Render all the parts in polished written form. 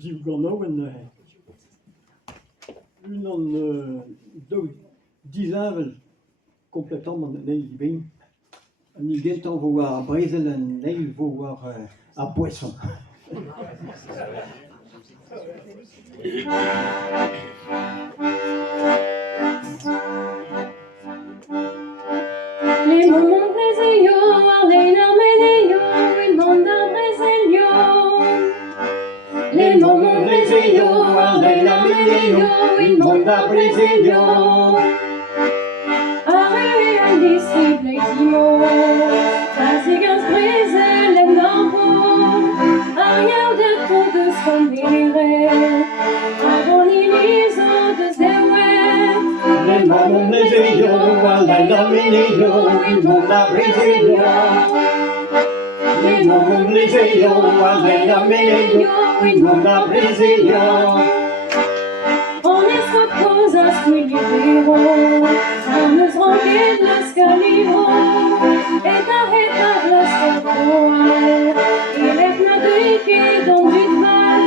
Divgonowen une dizavel complétant mon neil bien. Ni gétant voir à Brésil un neil voir à Poisson. Les moments brésiliens, Arlena Meneyo, il monde à Brésilio. Les moments brésiliens, Arlena Meneyo, il monde à Brésilio. Arrêt indicible et dimo, Brasiliens Brésil et Nampo, arrière de tout de son délire, avant l'illusion de Zéouet. Les moments brésiliens, Arlena Meneyo, il monde à Brésilio. Les moments brésiliens, Arlena Meneyo, il monde à Brésilio. On est soit cause à ce libéro, on nous remplit de l'escalier, et d'arrêt à l'escalier, il est plein de qui dans du mal.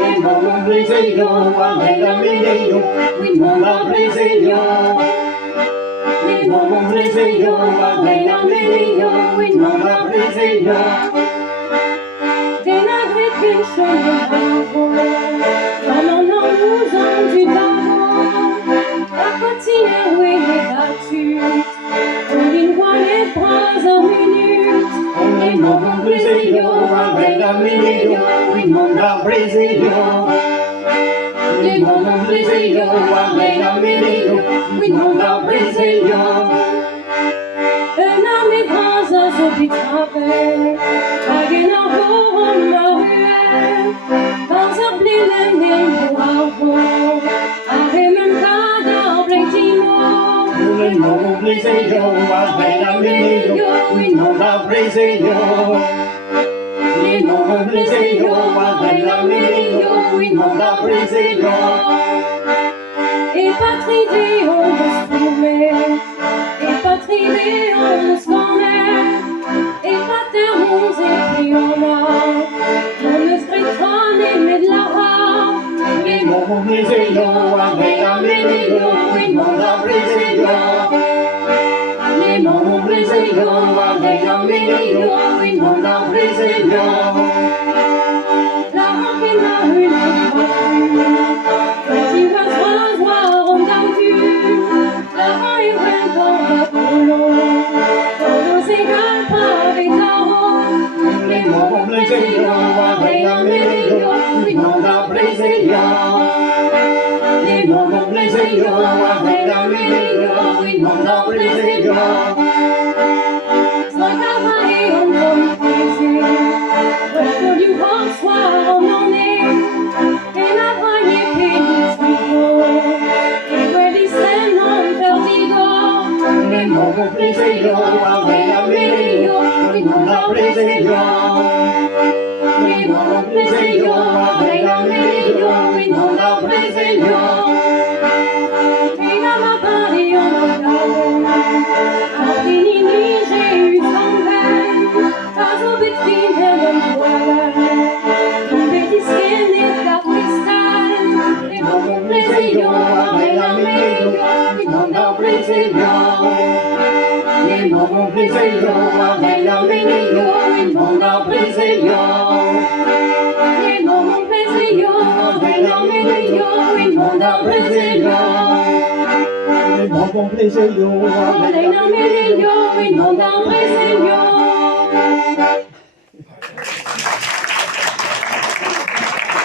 Les moments brésiliens, Arlena Meneyo, il monde à Brésilio. Les moments brésiliens, Arlena Meneyo, il monde à Brésilio. Des navires qui sont de bravo, comme en nous du d'avant, la cotillère où il est battu, on lui voit les bras en minute. Les moments brésiliens, Arlena Meneyo, il monde à Brésilio. Les moments brésiliens, Arlena Meneyo, il monde à Brésilio. Un homme est bras en son petit travail, baguette en courant la ruelle, dans un blé de nez pour avoir, arrêt même pas dans plein d'immo. Les moments brésiliens, Arlena Meneyo, il monde à Brésilio. Les moments brésiliens, Arlena Meneyo, il monde à Brésilio. Et patrie on veut se trouver, et patrie on veut se connaître, et paternons et puis on ne se rétronne mais de la rare. Les moments brésiliens, Arlena Meneyo, il monde à Brésilio. Les moments brésiliens, Arlena Meneyo, il monde à Brésilio. La rampe est la rue, petit oiseau en d'ardu, la rue est vraie dans la polo, polo s'égale pas avec tarot. Les moments brésiliens, Arlena Meneyo, il monde à Brésilio. Les moments brésiliens, Arlena Meneyo, il monde à Brésilio. Sans cavalier, on peut baiser, le du grand soir, on en est, et la voyée pénite, et ouais, les scènes, on perdido. Les moments brésiliens, Arlena Meneyo, il monde à Brésilio. Les moments brésiliens, Arlena Meneyo, il monde à Brésilio. Et là, ma Paris, on regarde, en fini, j'ai eu son peine, pas au but de le voilà, tombé disqué, n'est qu'à cristal. Les moments brésiliens, Arlena Meneyo, il monde à Brésilio. Les moments brésiliens, Arlena Meneyo, il monde à Brésilio. Les moments brésiliens, Arlena Meneyo, il monde à Brésilio. Les moments brésiliens, Arlena Meneyo, il monde à Brésilio.